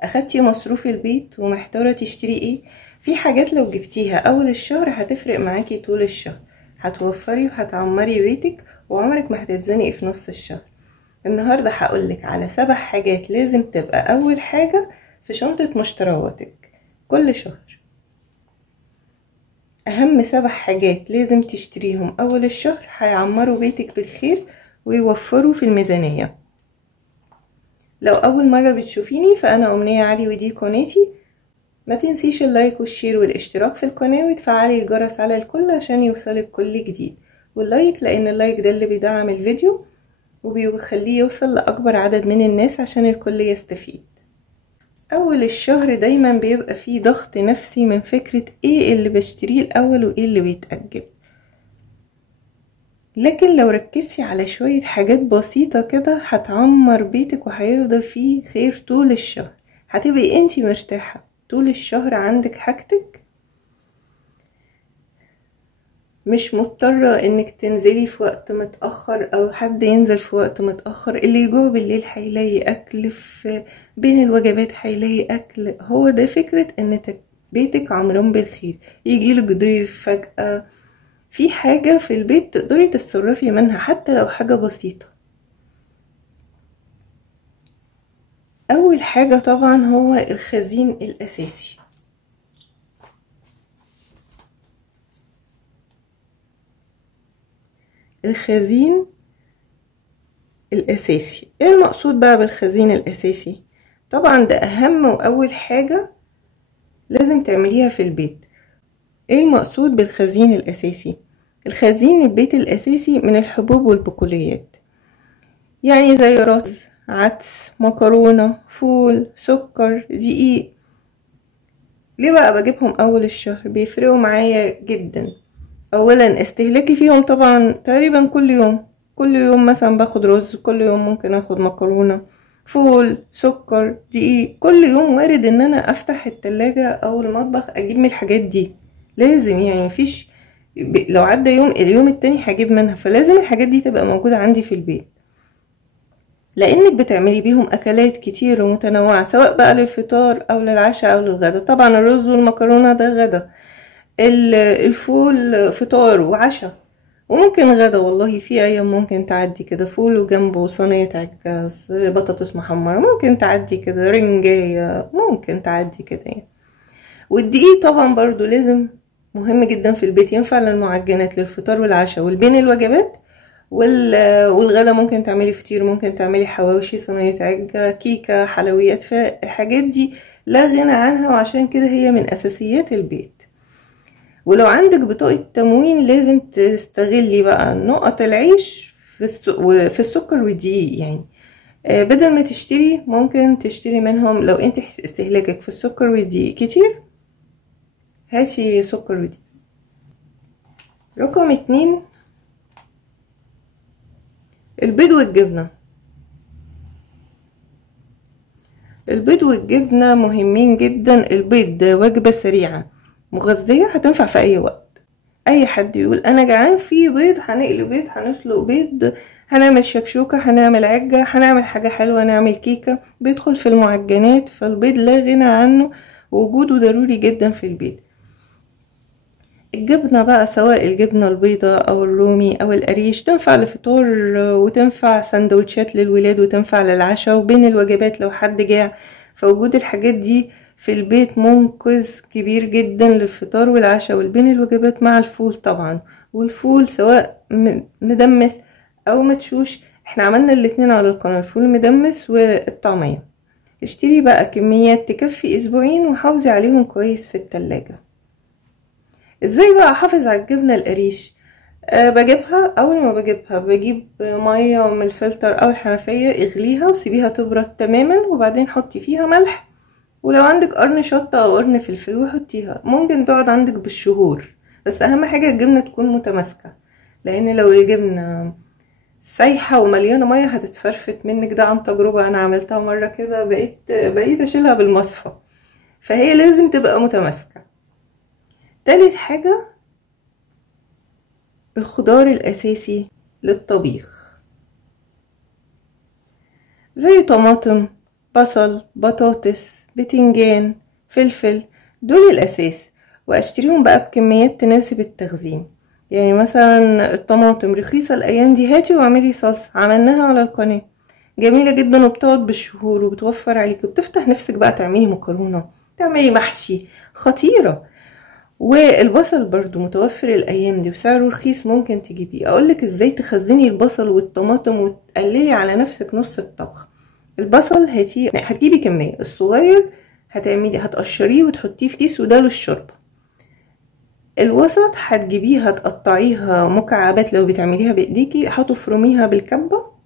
اخدتي مصروف البيت ومحتارة تشتري ايه؟ في حاجات لو جبتيها اول الشهر هتفرق معاكي طول الشهر، هتوفري وهتعمري بيتك وعمرك ما هتتزنقي في نص الشهر. النهاردة هقولك على 7 حاجات لازم تبقى اول حاجة في شنطة مشترياتك كل شهر. اهم 7 حاجات لازم تشتريهم اول الشهر هيعمروا بيتك بالخير ويوفروا في الميزانية. لو اول مرة بتشوفيني فانا امنية علي ودي قناتي. ما تنسيش اللايك والشير والاشتراك في القناة وتفعلي الجرس على الكل عشان يوصلك كل جديد، واللايك لان اللايك ده اللي بيدعم الفيديو وبيخليه يوصل لاكبر عدد من الناس عشان الكل يستفيد. اول الشهر دايما بيبقى فيه ضغط نفسي من فكرة ايه اللي بشتريه الاول وايه اللي بيتأجل، لكن لو ركزتي على شوية حاجات بسيطة كده هتعمر بيتك وهيفضل فيه خير طول الشهر. هتبقي انتي مرتاحة طول الشهر، عندك حاجتك، مش مضطرة انك تنزلي في وقت متأخر او حد ينزل في وقت متأخر. اللي يجوع بالليل هيلاقي اكل، في بين الوجبات هيلاقي اكل. هو ده فكرة ان بيتك عمران بالخير. يجيلك ضيف فجأة، في حاجة في البيت تقدري تتصرفي منها حتى لو حاجة بسيطة. اول حاجة طبعا هو الخزين الاساسي. الخزين الاساسي ايه المقصود بقى بالخزين الاساسي؟ طبعا ده اهم واول حاجة لازم تعمليها في البيت. ايه المقصود بالخزين الاساسي؟ الخزين البيت الاساسي من الحبوب والبقوليات، يعني زي رز، عدس، مكرونة، فول، سكر، دقيق. ليه بقى بجيبهم اول الشهر؟ بيفرقوا معايا جدا. اولا استهلاكي فيهم طبعا تقريبا كل يوم مثلا باخد رز، كل يوم ممكن اخد مكرونة، فول، سكر، دقيق. كل يوم وارد ان انا افتح التلاجة او المطبخ اجيب من الحاجات دي، لازم يعني مفيش لو عدى يوم اليوم التاني هجيب منها، فلازم الحاجات دي تبقى موجودة عندي في البيت، لانك بتعملي بيهم اكلات كتير ومتنوعة سواء بقى للفطار او للعشاء او للغدا. طبعا الرز والمكرونة ده غدا، الفول فطار وعشاء، وممكن غدا. والله في ايام ممكن تعدي كده فول وجنبه صينية عكاز، بطاطس محمرة، ممكن تعدي كده رنجاية، ممكن تعدي كده يعني. والدقيق طبعا برضو لازم، مهم جدا في البيت، ينفع للمعجنات للفطار والعشاء والبين الوجبات. والغدا ممكن تعملي فطير، ممكن تعملي حواوشي، صينية عجة، كيكة، حلويات. فالحاجات دي لا غنى عنها، وعشان كده هي من اساسيات البيت. ولو عندك بطاقة تموين لازم تستغلي بقى نقط العيش في السكر والدقيق يعني. بدل ما تشتري ممكن تشتري منهم. لو انت استهلاكك في السكر والدقيق كتير هاتي سكر ودقيق. رقم 2 البيض والجبنة. البيض والجبنة مهمين جدا. البيض ده وجبة سريعة مغذية هتنفع في اي وقت. اي حد يقول انا جعان في بيض، هنقلي بيض، هنسلق بيض، هنعمل شكشوكة، هنعمل عجة، هنعمل حاجة حلوة، نعمل كيكة، بيدخل في المعجنات. فالبيض لا غنى عنه، وجوده ضروري جدا في البيت. الجبنة بقى سواء الجبنة البيضة او الرومي او القريش تنفع لفطور، وتنفع سندوتشات للولاد، وتنفع للعشاء وبين الوجبات لو حد جاع. فوجود الحاجات دي في البيت منقذ كبير جدا للفطار والعشاء والبين الوجبات، مع الفول طبعا. والفول سواء مدمس او مدشوش، احنا عملنا الاتنين على القناة، الفول المدمس والطعمية. اشتري بقى كميات تكفي اسبوعين وحافظي عليهم كويس في التلاجة. ازاي بقى احافظ على الجبنة القريش؟ بجيبها، اول ما بجيبها بجيب مية من الفلتر او الحنفية، اغليها وسيبيها تبرد تماما، وبعدين حطي فيها ملح، ولو عندك قرن شطة او قرن فلفل وحطيها. ممكن تقعد عندك بالشهور، بس اهم حاجة الجبنة تكون متماسكة، لان لو الجبنة سايحة ومليانة مية هتتفرفت منك. ده عن تجربة، انا عملتها مرة كده، بقيت اشيلها بالمصفى. فهي لازم تبقى متماسكة. تالت حاجة الخضار الاساسي للطبيخ، زي طماطم، بصل، بطاطس، بتنجان، فلفل، دول الاساس. واشتريهم بقى بكميات تناسب التخزين. يعني مثلا الطماطم رخيصة الايام دي، هاتي واعملي صلصة، عملناها على القناة جميلة جدا وبتقعد بالشهور وبتوفر عليكي وبتفتح نفسك بقى تعملي مكرونة، تعملي محشي، خطيرة. والبصل برضو متوفر الايام دي وسعره رخيص، ممكن تجيبيه. اقولك ازاي تخزني البصل والطماطم وتقللي على نفسك نص الطبخ. البصل هتجيبي كمية، الصغير هتقشريه وتحطيه في كيس وده للشوربة. الوسط هتجيبيها تقطعيها مكعبات لو بتعمليها بايديكي، هتفرميها بالكبة.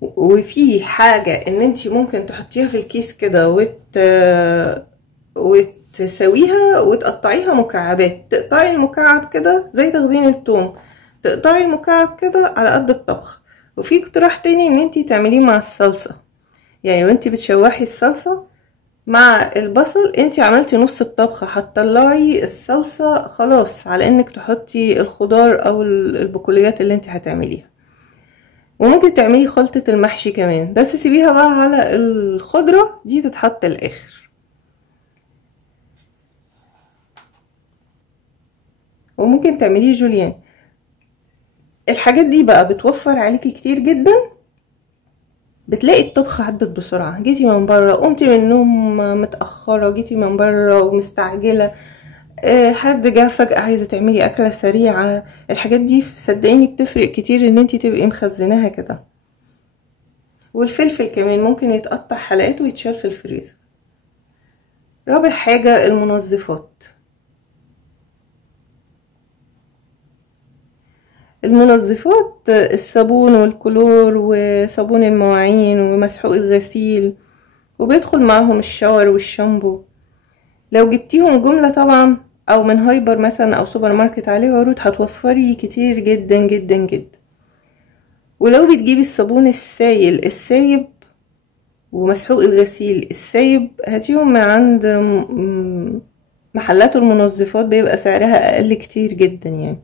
وفي حاجة ان انتي ممكن تحطيها في الكيس كده وتسويها وتقطعيها مكعبات. تقطعي المكعب كده زي تخزين الثوم، تقطعي المكعب كده على قد الطبخ. وفي اقتراح تاني ان انتي تعمليه مع الصلصة، يعني وانتي بتشوحي الصلصة مع البصل انتي عملتي نص الطبخة، هتطلعي الصلصة خلاص على انك تحطي الخضار او البقوليات اللي انتي هتعمليها. وممكن تعملي خلطة المحشي كمان، بس سيبيها بقى على الخضرة دي تتحط الاخر. وممكن تعمليه جوليان. الحاجات دي بقى بتوفر عليكي كتير جدا. بتلاقي الطبخ عدت بسرعة، جيتي من بره، قمتي من النوم متأخرة، جيتي من بره ومستعجلة، حد جه فجأة عايزة تعملي أكلة سريعة. الحاجات دي صدقيني بتفرق كتير ان انتي تبقي مخزناها كده. والفلفل كمان ممكن يتقطع حلقات ويتشال في الفريزر. رابع حاجة المنظفات. المنظفات الصابون والكلور وصابون المواعين ومسحوق الغسيل، وبيدخل معهم الشاور والشامبو. لو جبتيهم جملة طبعا او من هايبر مثلا او سوبر ماركت عليه عروض، هتوفري كتير جدا جدا جدا. ولو بتجيبي الصابون السايب ومسحوق الغسيل السايب، هاتيهم من عند محلات المنظفات، بيبقى سعرها اقل كتير جدا.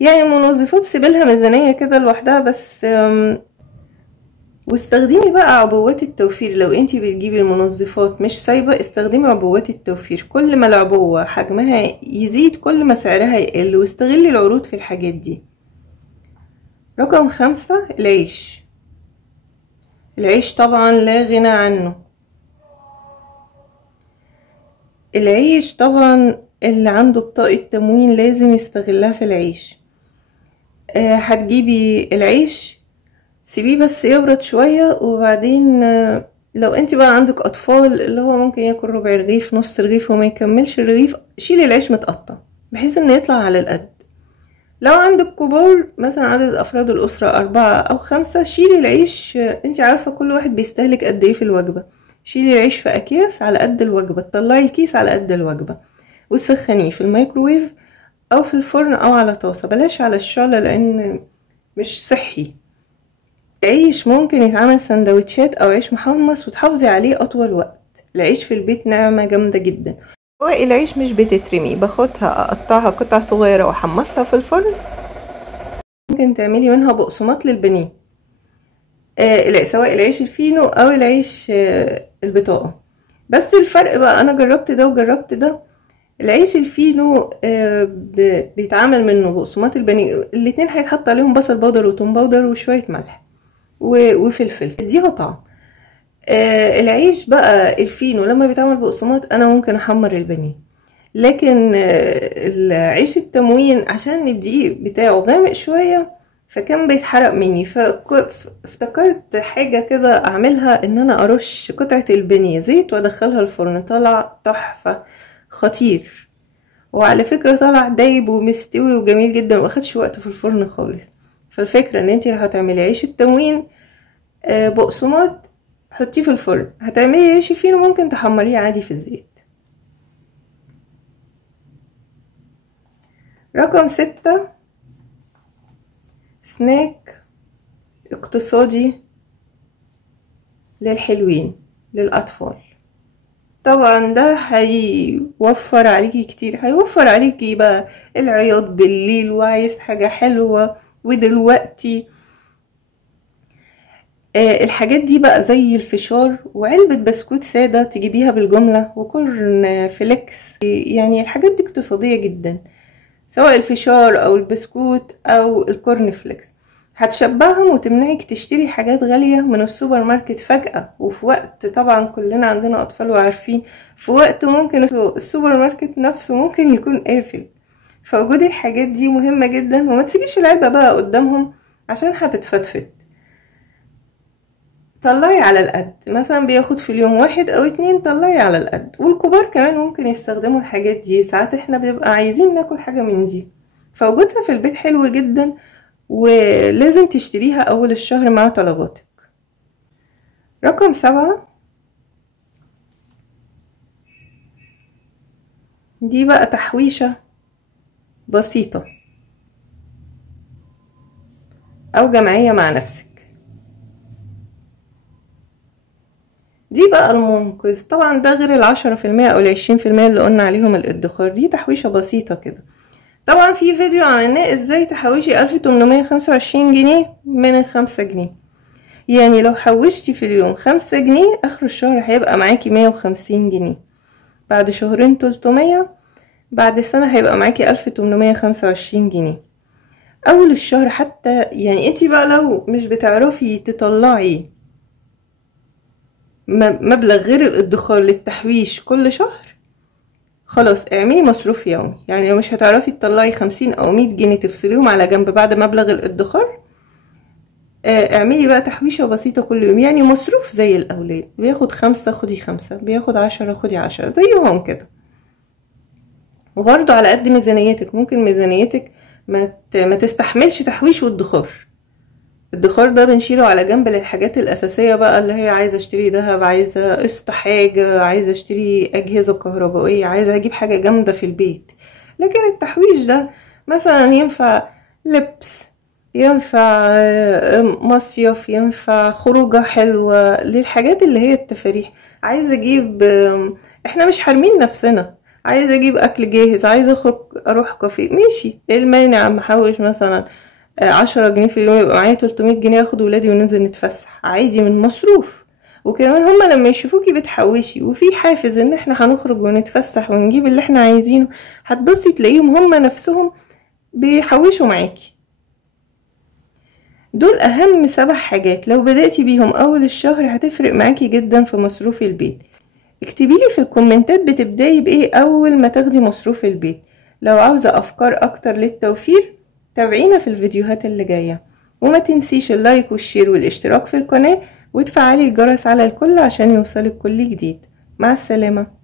يعني المنظفات سيبلها ميزانية كده لوحدها بس. واستخدمي بقى عبوات التوفير. لو انتي بتجيبي المنظفات مش سايبة، استخدمي عبوات التوفير. كل ما العبوة حجمها يزيد كل ما سعرها يقل، واستغلي العروض في الحاجات دي. رقم 5 العيش. العيش طبعا لا غنى عنه. العيش طبعا اللي عنده بطاقة تموين لازم يستغلها في العيش. هتجيبي العيش، سيبيه بس يبرد شوية، وبعدين لو انت بقى عندك اطفال اللي هو ممكن ياكل ربع رغيف نص رغيف وما يكملش الرغيف، شيلي العيش متقطع بحيث انه يطلع على القد. لو عندك كبار مثلا عدد افراد الاسرة 4 أو 5، شيلي العيش. انت عارفة كل واحد بيستهلك قد ايه في الوجبة. شيلي العيش في اكياس على قد الوجبة، تطلعي الكيس على قد الوجبة، وتسخنيه في الميكروويف او في الفرن او على طاسة. بلاش على الشعلة لان مش صحي. العيش ممكن يتعمل سندوتشات او عيش محمص وتحافظي عليه اطول وقت. العيش في البيت نعمة جامدة جدا. والعيش مش بتترمي، باخدها اقطعها قطع صغيرة واحمصها في الفرن. ممكن تعملي منها بقسماط للبانيه، سواء العيش الفينو او العيش البطاقة. بس الفرق بقى، انا جربت ده وجربت ده. العيش الفينو بيتعمل منه بقسماط البانيه، الاتنين هيتحط عليهم بصل بودر وتوم بودر وشوية ملح وفلفل، تديها طعم. العيش بقى الفينو لما بيتعمل بقسماط انا ممكن احمر البانيه. لكن العيش التموين عشان الدقيق بتاعه غامق شوية فكان بيتحرق مني، فافتكرت حاجة كده اعملها، ان انا ارش قطعة البانيه زيت وادخلها الفرن. طلع تحفة خطير، وعلى فكرة طلع دايب ومستوي وجميل جدا واخدش وقت في الفرن خالص. فالفكرة ان انتي هتعملي عيش التموين بقسماط، حطيه في الفرن. هتعملي عيش فينو ممكن تحمريه عادي في الزيت. رقم 6 سناك اقتصادي للحلوين للأطفال. طبعا ده هيوفر عليكي كتير، هيوفر عليكي بقى العياط بالليل وعايز حاجة حلوة. ودلوقتي الحاجات دي بقى زي الفشار وعلبة بسكوت سادة تجيبيها بالجملة وكورن فليكس، يعني الحاجات دي اقتصادية جدا، سواء الفشار او البسكوت او الكورن فليكس. هتشبعهم وتمنعك تشتري حاجات غالية من السوبر ماركت فجأة، وفي وقت طبعا كلنا عندنا اطفال وعارفين في وقت ممكن السوبر ماركت نفسه ممكن يكون قافل. فوجود الحاجات دي مهمة جدا، وما تسيبيش العلبة بقى قدامهم عشان هتتفتفت. طلعي على القد، مثلا بياخد في اليوم 1 أو 2، طلعي على القد. والكبار كمان ممكن يستخدموا الحاجات دي، ساعات احنا بنبقى عايزين ناكل حاجة من دي، فوجودها في البيت حلو جدا، ولازم تشتريها أول الشهر مع طلباتك. رقم 7، دي بقى تحويشة بسيطة أو جمعية مع نفسك. دي بقى المنقذ، طبعا ده غير 10% أو 20% اللي قلنا عليهم الادخار. دي تحويشة بسيطة كده. طبعا في فيديو عملناه ازاي تحوشي 1825 جنيه من 5 جنيه. يعني لو حوشتي في اليوم 5 جنيه اخر الشهر هيبقى معاكي 150 جنيه، بعد شهرين 300، بعد سنة هيبقى معاكي 1825 جنيه. اول الشهر حتى، يعني انتي بقى لو مش بتعرفي تطلعي مبلغ غير الادخار للتحويش كل شهر، خلاص اعملي مصروف يومي. يعني لو مش هتعرفي تطلعي 50 أو 100 جنيه تفصليهم على جنب بعد مبلغ الادخار، اعملي بقى تحويشة بسيطة كل يوم. يعني مصروف زي الأولاد، بياخد 5 خدي 5، بياخد 10 خدي 10، زيهم كده. وبرضو على قد ميزانيتك، ممكن ميزانيتك ما تستحملش تحويش وادخار. الادخار ده بنشيله على جنب للحاجات الأساسية بقى، اللي هي عايزة اشتري دهب، عايزة قسط حاجة، عايزة اشتري أجهزة كهربائية، عايزة اجيب حاجة جامدة في البيت. لكن التحويش ده مثلا ينفع لبس، ينفع مصيف، ينفع خروجة حلوة، للحاجات اللي هي التفاريح. عايزة اجيب، احنا مش حارمين نفسنا، عايزة اجيب اكل جاهز، عايزة اخرج اروح كافيه، ماشي، ايه المانع اما احوش مثلا 10 جنيه في اليوم، يبقى معايا 300 جنيه اخد ولادي وننزل نتفسح عادي من مصروف. وكمان هما لما يشوفوكي بتحوشي وفي حافز ان احنا هنخرج ونتفسح ونجيب اللي احنا عايزينه، هتبصي تلاقيهم هما نفسهم بيحوشوا معاكي. دول اهم 7 حاجات لو بدأتي بيهم اول الشهر هتفرق معاكي جدا في مصروف البيت. اكتبيلي في الكومنتات بتبدأي بايه اول ما تاخدي مصروف البيت. لو عاوزة افكار اكتر للتوفير تابعينا في الفيديوهات اللي جاية، وما تنسيش اللايك والشير والاشتراك في القناة وتفعلي الجرس على الكل عشان يوصلك كل جديد. مع السلامة.